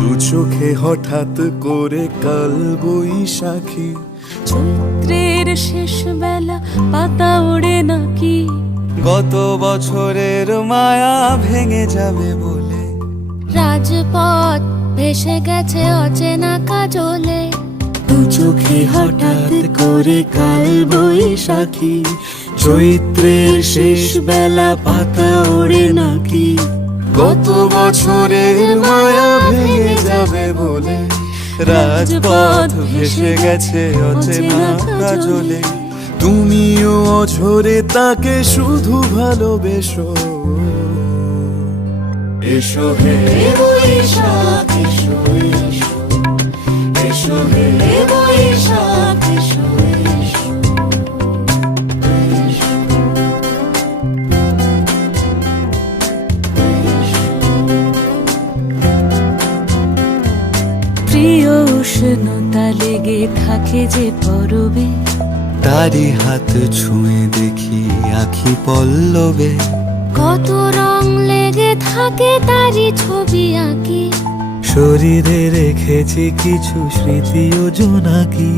দু চোখে হঠাৎ করে কাল বৈশাখী, চৈত্রের শেষ বেলা পাতা ওড়ে নাকি, গত বছরের মায়া ভেঙে যাবে বলে, রাজপথ ভেসে গেছে অচেনা কাজলে। দু চোখে হঠাৎ করে কাল বৈশাখী, চৈত্রের শেষ বেলা পাতা ওড়ে নাকি, গত বছরের মায়া ভেঙে যাবে বলে, রাজপথ ভেসে গেছে অচেনা কাজলে। তুমিও অঝরে তাকে শুধু ভালোবেসো, এসো হে বৈশাখ এসো এসো, এসো হে বৈশাখ এসো এসো। প্রিয় উষ্ণতা লেগে থাকে যে পরবে, তারি হাত ছুঁয়ে দেখি আখি পল্লবে, কত রং লেগে থাকে তারই ছবি আঁকি, শরীরে রেখেছি কিছু স্মৃতি ও জোনাকি।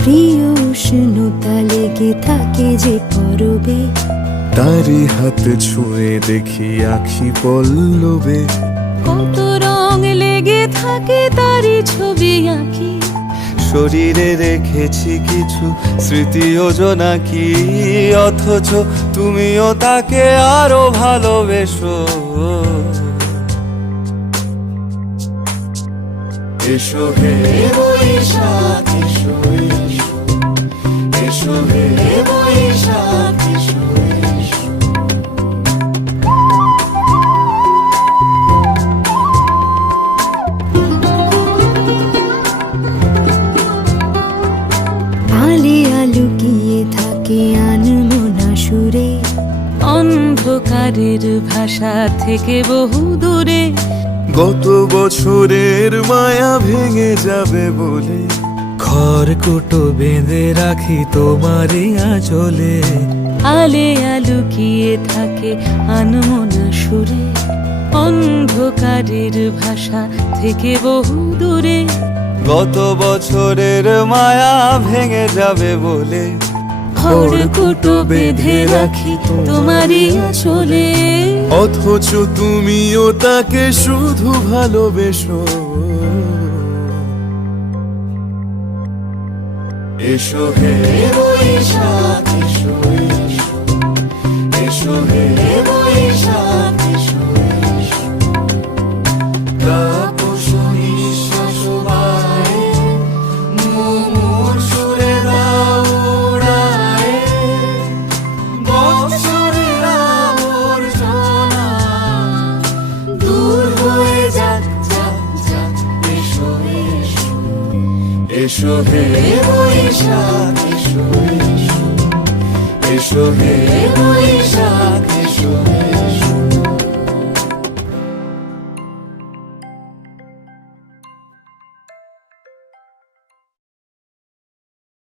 প্রিয় উষ্ণতা লেগে থাকে যে পরবে, তারি হাত ছুঁয়ে দেখি আখি পল্লবে, কত রং লেগে থাকে তারই ছবি আঁকি, শরীরে রেখেছি কিছু স্মৃতি ও জোনাকি। অথচ তুমিও তাকে আরো ভালোবেসো, এসো হে বৈশাখ এসো এসো, এসো হে বৈশাখ এসো এসো। আলিয়া লুকিয়ে থাকে আনমনা সুরে, অন্ধকারের ভাষা থেকে বহু দূরে, গত বছরের মায়া ভেঙে যাবে বলে, খড়কুটো বেঁধে রাখি তোমারই আঁচলে। আলিয়া লুকিয়ে থাকে আনমনা সুরে, অন্ধকারের ভাষা থেকে বহু দূরে, গত বছরের মায়া ভেঙে যাবে বলে, খড়কুটো বেঁধে রাখি তোমারই আঁচলে। অথচ তুমিও তাকে শুধু ভালোবেসো, এসো হে বৈশাখ এসো এসো, এসো হে বৈশাখ এসো এসো। তাপস নিঃশ্বাস বায়ে, মুমুর সুরে দাও উড়ায়ে, বৎসরের আবর্জনা দূর হয়ে যাক যাক যাক, এসো এসো, এসো হে বৈশাখ এসো এসো, এসো হে বৈশাখ এসো এসো।